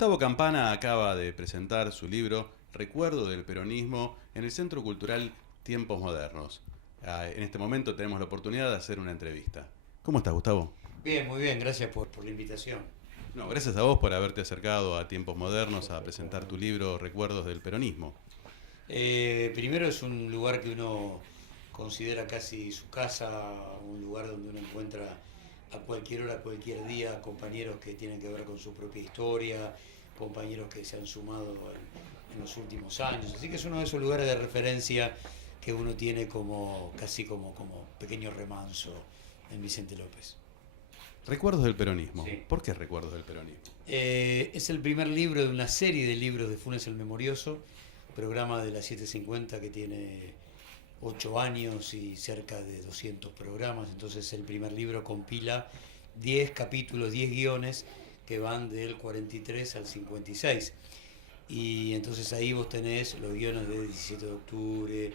Gustavo Campana acaba de presentar su libro Recuerdo del Peronismo en el Centro Cultural Tiempos Modernos. En este momento tenemos la oportunidad de hacer una entrevista. ¿Cómo estás, Gustavo? Bien, muy bien, gracias por la invitación. No, gracias a vos por haberte acercado a Tiempos Modernos a presentar tu libro Recuerdos del Peronismo. Primero es un lugar que uno considera casi su casa, un lugar donde uno encuentra a cualquier hora, cualquier día, compañeros que tienen que ver con su propia historia, compañeros que se han sumado en los últimos años. Así que es uno de esos lugares de referencia que uno tiene como casi como pequeño remanso en Vicente López. Recuerdos del Peronismo. Sí. ¿Por qué Recuerdos del Peronismo? Es el primer libro de una serie de libros de Funes el Memorioso, programa de la 750 que tiene 8 años y cerca de 200 programas. Entonces el primer libro compila 10 capítulos, 10 guiones que van del 43 al 56. Y entonces ahí vos tenés los guiones de 17 de octubre,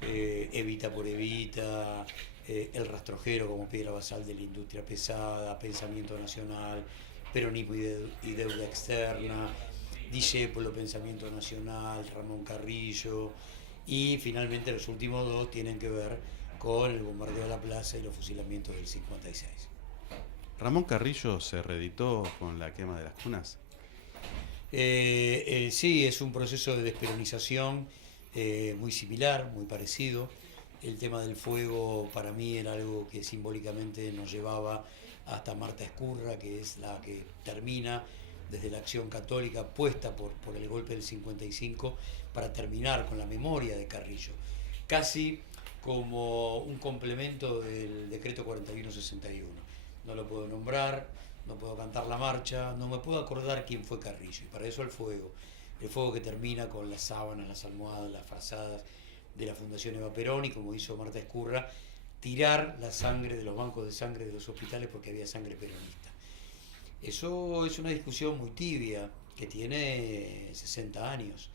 Evita por Evita, El rastrojero como piedra basal de la industria pesada, Pensamiento Nacional, Peronismo y deuda externa, Discépolo, Pensamiento Nacional, Ramón Carrillo, y finalmente los últimos dos tienen que ver con el bombardeo a la plaza y los fusilamientos del 56. ¿Ramón Carrillo se reeditó con la quema de las cunas? Sí, es un proceso de desperonización muy similar, muy parecido. El tema del fuego para mí era algo que simbólicamente nos llevaba hasta Marta Ezcurra, que es la que termina desde la acción católica puesta por el golpe del 55 para terminar con la memoria de Carrillo. Casi como un complemento del decreto 4161. No lo puedo nombrar, no puedo cantar la marcha, no me puedo acordar quién fue Carrillo. Y para eso el fuego que termina con las sábanas, las almohadas, las frazadas de la Fundación Eva Perón y, como hizo Marta Ezcurra, tirar la sangre de los bancos de sangre de los hospitales porque había sangre peronista. Eso es una discusión muy tibia que tiene 60 años.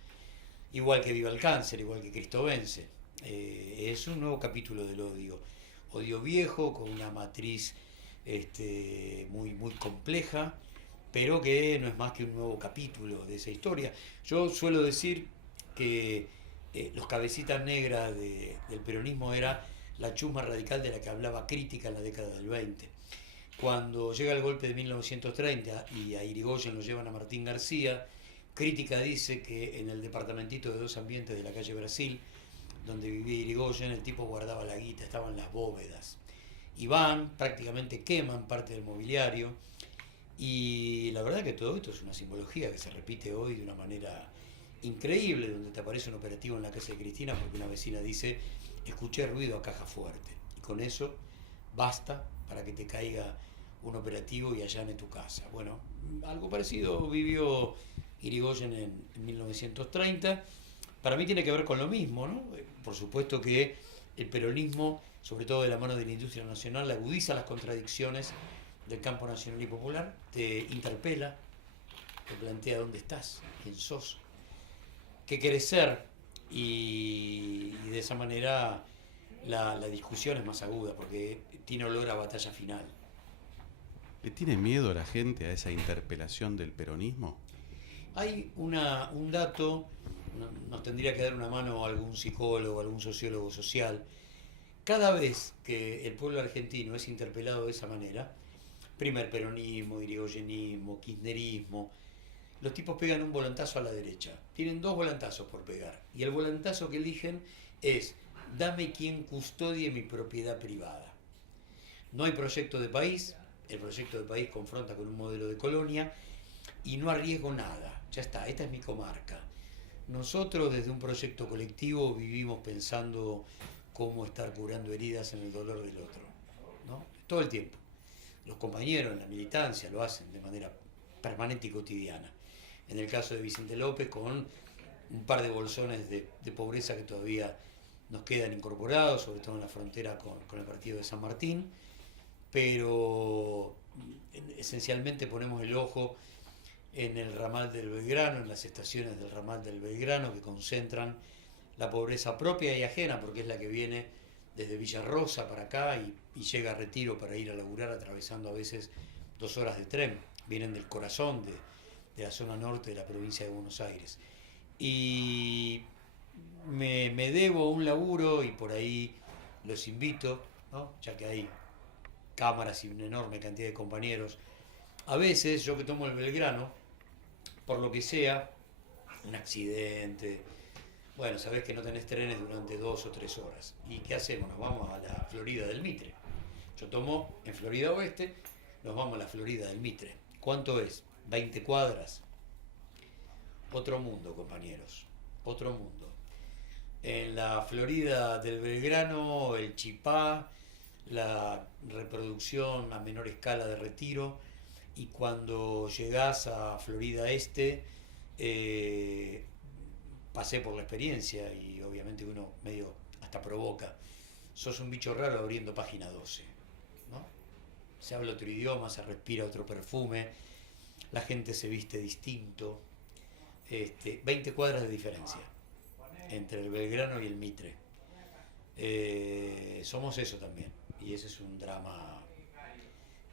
Igual que Viva el Cáncer, igual que Cristo Vence. Es un nuevo capítulo del odio. Odio viejo con una matriz muy compleja, pero que no es más que un nuevo capítulo de esa historia. Yo suelo decir que los cabecitas negras del peronismo era la chusma radical de la que hablaba Crítica en la década del 20. Cuando llega el golpe de 1930 y a Irigoyen lo llevan a Martín García, Crítica dice que en el departamentito de Dos Ambientes de la calle Brasil, donde vivía Irigoyen, el tipo guardaba la guita, estaban las bóvedas. Y van, prácticamente queman parte del mobiliario, y la verdad que todo esto es una simbología que se repite hoy de una manera increíble, donde te aparece un operativo en la casa de Cristina porque una vecina dice: escuché ruido a caja fuerte, y con eso basta para que te caiga un operativo y allane tu casa. Bueno, algo parecido vivió Irigoyen en 1930. Para mí tiene que ver con lo mismo, ¿no? Por supuesto que el peronismo, sobre todo de la mano de la industria nacional, agudiza las contradicciones del campo nacional y popular, te interpela, te plantea dónde estás, quién sos, qué querés ser, y de esa manera la discusión es más aguda porque tiene olor a batalla final. ¿Le tiene miedo a la gente a esa interpelación del peronismo? Hay un dato, nos tendría que dar una mano algún psicólogo, algún sociólogo social. Cada vez que el pueblo argentino es interpelado de esa manera, primer peronismo, irigoyenismo, kirchnerismo, los tipos pegan un volantazo a la derecha. Tienen dos volantazos por pegar. Y el volantazo que eligen es: dame quien custodie mi propiedad privada. No hay proyecto de país, el proyecto de país confronta con un modelo de colonia y no arriesgo nada. Ya está, esta es mi comarca. Nosotros desde un proyecto colectivo vivimos pensando cómo estar curando heridas en el dolor del otro, ¿no? Todo el tiempo. Los compañeros en la militancia lo hacen de manera permanente y cotidiana. En el caso de Vicente López, con un par de bolsones de pobreza que todavía nos quedan incorporados, sobre todo en la frontera con el partido de San Martín, pero esencialmente ponemos el ojo en el ramal del Belgrano, en las estaciones del ramal del Belgrano que concentran la pobreza propia y ajena, porque es la que viene desde Villarrosa para acá y llega a Retiro para ir a laburar atravesando a veces 2 horas de tren. Vienen del corazón de la zona norte de la provincia de Buenos Aires. Y me debo un laburo y por ahí los invito, ¿no? Ya que hay cámaras y una enorme cantidad de compañeros. A veces yo que tomo el Belgrano, por lo que sea, un accidente, bueno, sabés que no tenés trenes durante 2 o 3 horas. ¿Y qué hacemos? Nos vamos a la Florida del Mitre. Yo tomo en Florida Oeste, nos vamos a la Florida del Mitre. ¿Cuánto es? 20 cuadras. Otro mundo, compañeros, otro mundo. En la Florida del Belgrano, el chipá, la reproducción a menor escala de Retiro, y cuando llegás a Florida Este, pasé por la experiencia y obviamente uno medio hasta provoca. Sos un bicho raro abriendo página 12, ¿no? Se habla otro idioma, se respira otro perfume, la gente se viste distinto. 20 cuadras de diferencia entre el Belgrano y el Mitre. Somos eso también, y ese es un drama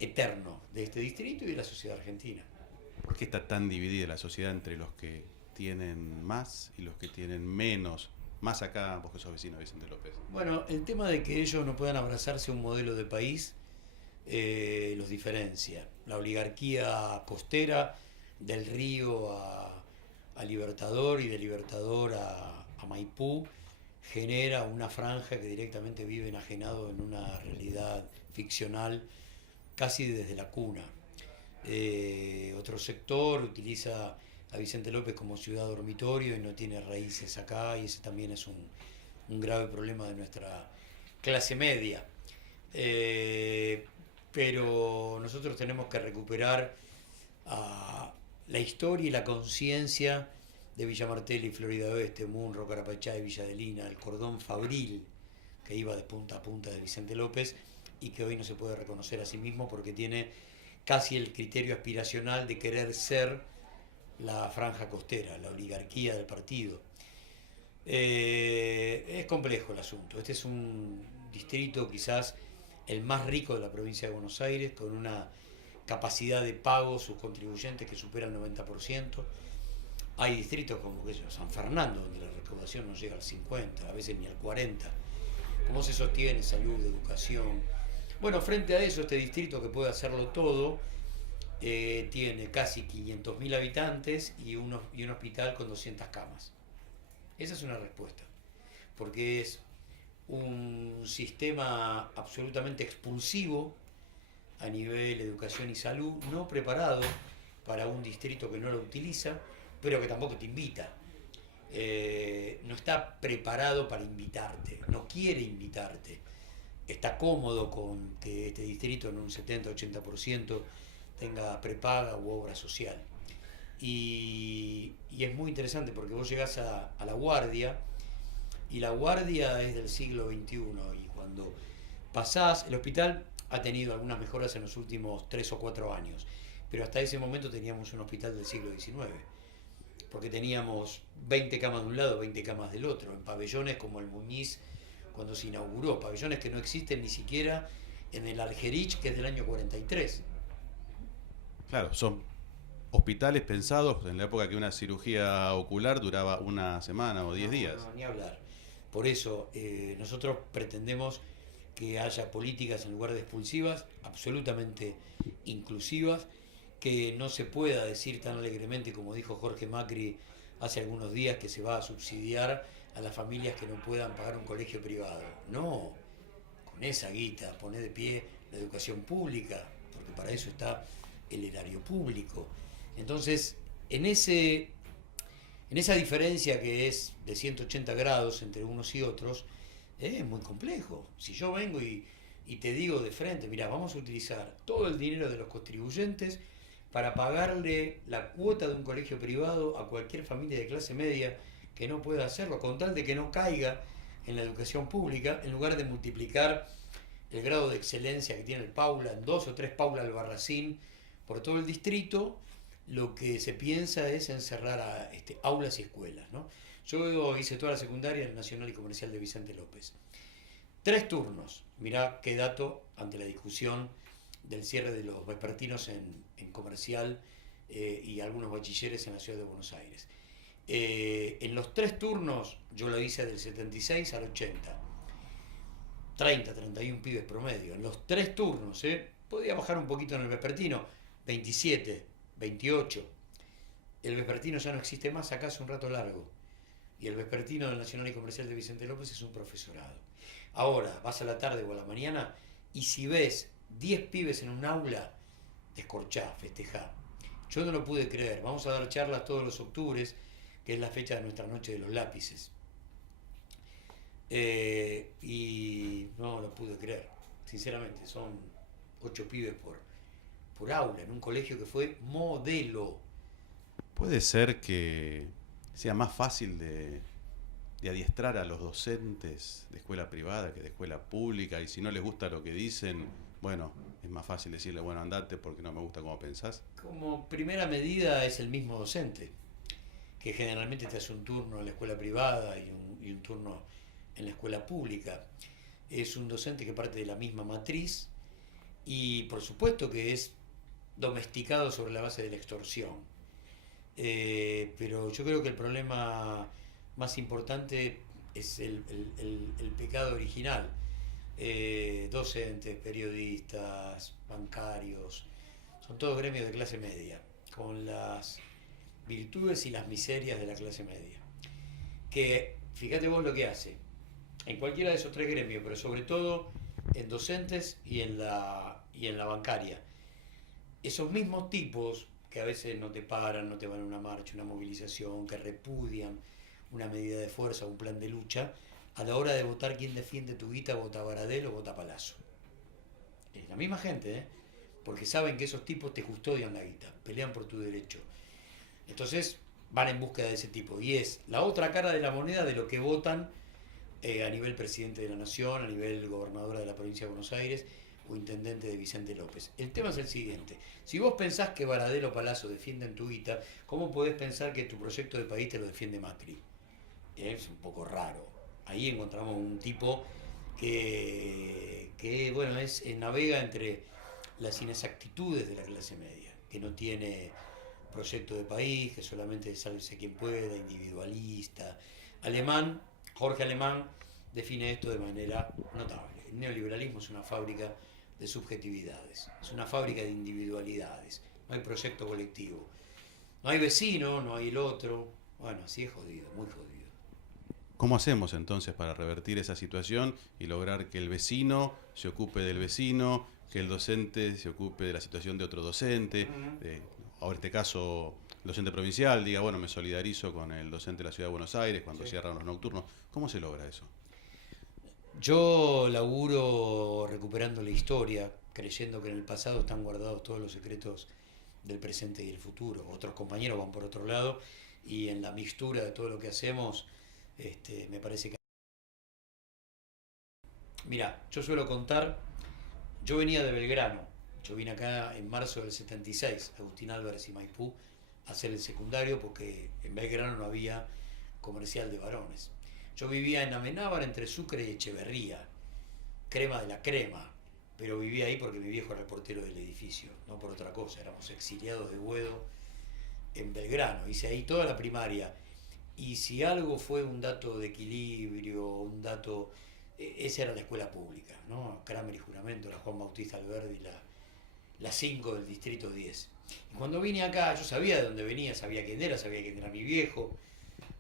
eterno de este distrito y de la sociedad argentina. ¿Por qué está tan dividida la sociedad entre los que tienen más y los que tienen menos? Más acá, vos que sos vecino de Vicente López. Bueno, el tema de que ellos no puedan abrazarse a un modelo de país los diferencia. La oligarquía costera, del Río a Libertador y de Libertador a Maipú, genera una franja que directamente vive enajenado en una realidad ficcional casi desde la cuna. Otro sector utiliza a Vicente López como ciudad dormitorio y no tiene raíces acá, y ese también es un grave problema de nuestra clase media. Pero nosotros tenemos que recuperar la historia y la conciencia de Villa Martelli, Florida Oeste, Munro, Carapachay, Villa Adelina, el cordón fabril que iba de punta a punta de Vicente López y que hoy no se puede reconocer a sí mismo porque tiene casi el criterio aspiracional de querer ser la franja costera, la oligarquía del partido. Es complejo el asunto. Este es un distrito quizás el más rico de la provincia de Buenos Aires, con una capacidad de pago sus contribuyentes que supera el 90%. Hay distritos como San Fernando, donde la recaudación no llega al 50%, a veces ni al 40%. ¿Cómo se sostiene salud, educación? Bueno, frente a eso, este distrito que puede hacerlo todo, tiene casi 500.000 habitantes y un hospital con 200 camas. Esa es una respuesta, porque es un sistema absolutamente expulsivo a nivel educación y salud, no preparado para un distrito que no lo utiliza, pero que tampoco te invita. No está preparado para invitarte, no quiere invitarte. Está cómodo con que este distrito en un 70-80% tenga prepaga u obra social. Y es muy interesante porque vos llegás a La Guardia, y La Guardia es del siglo XXI, y cuando pasás, el hospital ha tenido algunas mejoras en los últimos 3 o 4 años, pero hasta ese momento teníamos un hospital del siglo XIX, porque teníamos 20 camas de un lado, 20 camas del otro, en pabellones como el Muñiz cuando se inauguró, pabellones que no existen ni siquiera en el Argerich, que es del año 43. Claro, son hospitales pensados en la época que una cirugía ocular duraba una semana o 10 días. No, ni hablar. Por eso nosotros pretendemos que haya políticas en lugar de expulsivas, absolutamente inclusivas, que no se pueda decir tan alegremente como dijo Jorge Macri hace algunos días que se va a subsidiar a las familias que no puedan pagar un colegio privado. No, con esa guita poné de pie la educación pública, porque para eso está el erario público. Entonces, en esa diferencia que es de 180 grados entre unos y otros, es muy complejo. Si yo vengo y te digo de frente, mira, vamos a utilizar todo el dinero de los contribuyentes para pagarle la cuota de un colegio privado a cualquier familia de clase media que no pueda hacerlo, con tal de que no caiga en la educación pública, en lugar de multiplicar el grado de excelencia que tiene el Paula, en 2 o 3 Paula Albarracín por todo el distrito, lo que se piensa es encerrar a aulas y escuelas, ¿no? Yo hice toda la secundaria en el Nacional y Comercial de Vicente López. 3 turnos, mirá qué dato ante la discusión del cierre de los vespertinos en Comercial y algunos bachilleres en la ciudad de Buenos Aires. En los 3 turnos yo lo hice del 76 al 80. 30, 31 pibes promedio. En los 3 turnos, podía bajar un poquito en el vespertino, 27, 28. El vespertino ya no existe más, acá hace un rato largo. Y el vespertino del Nacional y Comercial de Vicente López es un profesorado. Ahora, vas a la tarde o a la mañana y si ves 10 pibes en un aula, descorchá, festejá. Yo no lo pude creer. Vamos a dar charlas todos los octubres, que es la fecha de nuestra noche de los lápices. Y no lo pude creer. Sinceramente, son 8 pibes por aula, en un colegio que fue modelo. ¿Puede ser que sea más fácil de adiestrar a los docentes de escuela privada que de escuela pública? Y si no les gusta lo que dicen, bueno, es más fácil decirle, bueno, andate porque no me gusta cómo pensás. Como primera medida es el mismo docente, que generalmente te hace un turno en la escuela privada y un turno en la escuela pública. Es un docente que parte de la misma matriz y por supuesto que es domesticado sobre la base de la extorsión. Pero yo creo que el problema más importante es el pecado original. Docentes, periodistas, bancarios, son todos gremios de clase media, con las virtudes y las miserias de la clase media. Que fíjate vos lo que hace, en cualquiera de esos 3 gremios, pero sobre todo en docentes y en la bancaria. Esos mismos tipos que a veces no te paran, no te van a una marcha, una movilización, que repudian una medida de fuerza, un plan de lucha, a la hora de votar quién defiende tu guita, vota Baradel o vota Palazzo. Es la misma gente, porque saben que esos tipos te custodian la guita, pelean por tu derecho. Entonces van en búsqueda de ese tipo. Y es la otra cara de la moneda de lo que votan a nivel presidente de la Nación, a nivel gobernadora de la provincia de Buenos Aires o intendente de Vicente López. El tema es el siguiente. Si vos pensás que Baradel o Palazzo defienden tu guita, ¿cómo podés pensar que tu proyecto de país te lo defiende Macri? Es un poco raro. Ahí encontramos un tipo que bueno, navega entre las inexactitudes de la clase media, que no tiene proyecto de país, que solamente sálvese quien pueda, individualista. Jorge Alemán define esto de manera notable. El neoliberalismo es una fábrica de subjetividades, es una fábrica de individualidades, no hay proyecto colectivo, no hay vecino, no hay el otro. Bueno, así es jodido, muy jodido. ¿Cómo hacemos entonces para revertir esa situación y lograr que el vecino se ocupe del vecino, que el docente se ocupe de la situación de otro docente? Ahora en este caso, el docente provincial diga, bueno, me solidarizo con el docente de la Ciudad de Buenos Aires cuando cierran los nocturnos. ¿Cómo se logra eso? Yo laburo recuperando la historia, creyendo que en el pasado están guardados todos los secretos del presente y el futuro. Otros compañeros van por otro lado y en la mixtura de todo lo que hacemos, me parece que... Mira, yo suelo contar, yo venía de Belgrano, yo vine acá en marzo del 76, Agustín Álvarez y Maipú, a hacer el secundario porque en Belgrano no había comercial de varones. Yo vivía en Amenábar entre Sucre y Echeverría, crema de la crema, pero vivía ahí porque mi viejo era el portero del edificio, no por otra cosa, éramos exiliados de Buedo en Belgrano, hice ahí toda la primaria. Y si algo fue un dato de equilibrio, un dato... esa era la escuela pública, ¿no? Kramer y Juramento, la Juan Bautista Alberdi, la 5 del distrito 10. Y cuando vine acá, yo sabía de dónde venía, sabía quién era mi viejo,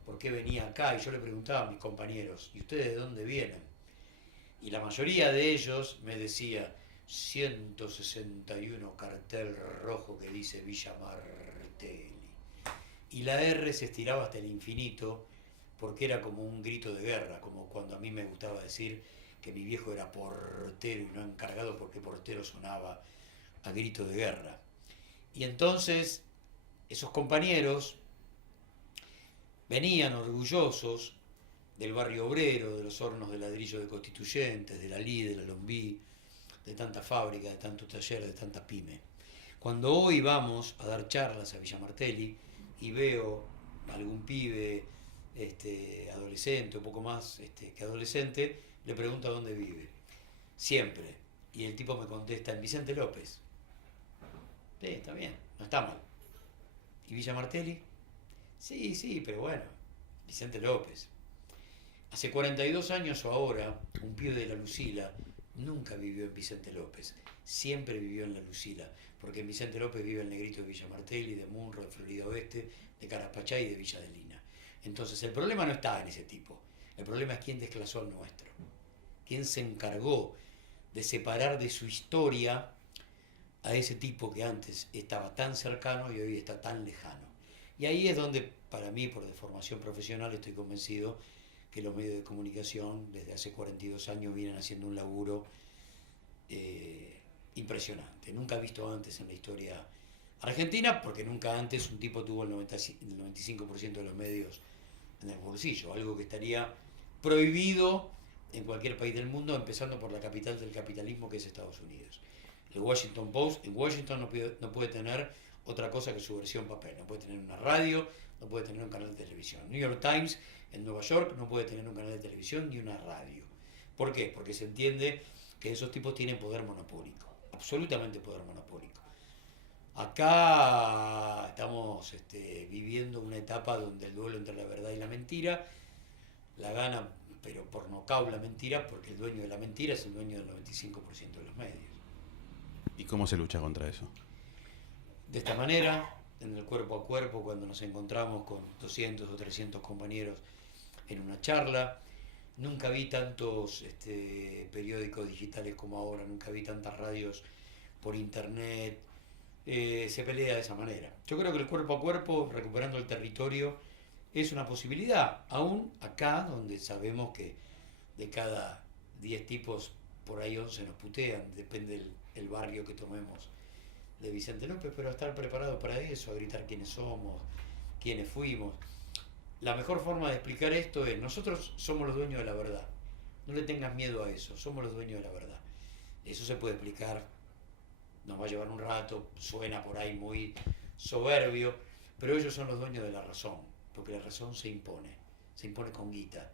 por qué venía acá, y yo le preguntaba a mis compañeros, ¿y ustedes de dónde vienen? Y la mayoría de ellos me decía, 161 cartel rojo que dice Villa Martelli. Y la R se estiraba hasta el infinito porque era como un grito de guerra, como cuando a mí me gustaba decir que mi viejo era portero y no encargado porque portero sonaba a grito de guerra. Y entonces esos compañeros venían orgullosos del barrio obrero, de los hornos de ladrillo de Constituyentes, de la LI, de la Lombí, de tantas fábricas, de tantos talleres, de tantas pymes. Cuando hoy vamos a dar charlas a Villa Martelli y veo algún pibe adolescente, un poco más que adolescente, le pregunto a dónde vive. Siempre. Y el tipo me contesta, en Vicente López. Sí, está bien, no está mal. ¿Y Villa Martelli? Sí, pero bueno, Vicente López. Hace 42 años o ahora, un pibe de la Lucila nunca vivió en Vicente López, siempre vivió en la Lucila, porque en Vicente López vive el negrito de Villa Martelli, de Munro, de Florida Oeste, de Carapachá y de Villa de Lina. Entonces el problema no está en ese tipo, el problema es quién desclasó al nuestro, quién se encargó de separar de su historia a ese tipo que antes estaba tan cercano y hoy está tan lejano. Y ahí es donde, para mí, por deformación profesional, estoy convencido que los medios de comunicación desde hace 42 años vienen haciendo un laburo impresionante. Nunca visto antes en la historia argentina, porque nunca antes un tipo tuvo el 95% de los medios en el bolsillo, algo que estaría prohibido en cualquier país del mundo, empezando por la capital del capitalismo, que es Estados Unidos. El Washington Post en Washington no puede tener otra cosa que su versión papel, no puede tener una radio, no puede tener un canal de televisión. New York Times en Nueva York no puede tener un canal de televisión ni una radio. ¿Por qué? Porque se entiende que esos tipos tienen poder monopólico, absolutamente poder monopólico. Acá estamos viviendo una etapa donde el duelo entre la verdad y la mentira la gana, pero por nocaut la mentira, porque el dueño de la mentira es el dueño del 95% de los medios. ¿Y cómo se lucha contra eso? De esta manera, en el cuerpo a cuerpo, cuando nos encontramos con 200 o 300 compañeros en una charla. Nunca vi tantos periódicos digitales como ahora, nunca vi tantas radios por internet. Se pelea de esa manera. Yo creo que el cuerpo a cuerpo, recuperando el territorio, es una posibilidad, aún acá donde sabemos que de cada 10 tipos por ahí 11 nos putean, depende el barrio que tomemos de Vicente López, pero a estar preparado para eso, a gritar quiénes somos, quiénes fuimos. La mejor forma de explicar esto es: nosotros somos los dueños de la verdad. No le tengas miedo a eso, somos los dueños de la verdad. Eso se puede explicar, nos va a llevar un rato, suena por ahí muy soberbio, pero ellos son los dueños de la razón, porque la razón se impone con guita.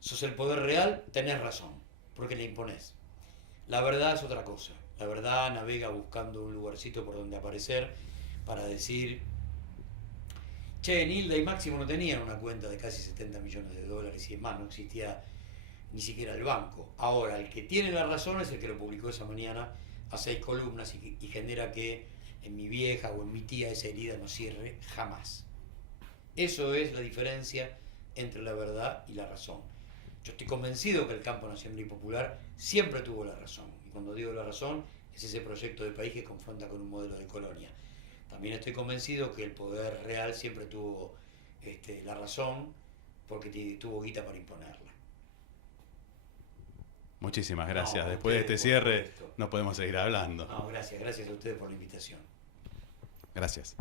Sos el poder real, tenés razón, porque le imponés. La verdad es otra cosa. La verdad navega buscando un lugarcito por donde aparecer para decir: che, Nilda y Máximo no tenían una cuenta de casi 70 millones de dólares y es más, no existía ni siquiera el banco. Ahora, el que tiene la razón es el que lo publicó esa mañana a 6 columnas y genera que en mi vieja o en mi tía esa herida no cierre jamás. Eso es la diferencia entre la verdad y la razón. Yo estoy convencido que el campo nacional y popular siempre tuvo la razón. Y cuando digo la razón, es ese proyecto de país que confronta con un modelo de colonia. También estoy convencido que el poder real siempre tuvo la razón, porque tuvo guita para imponerla. Muchísimas gracias. No, después de este cierre no podemos seguir hablando. No, gracias a ustedes por la invitación. Gracias.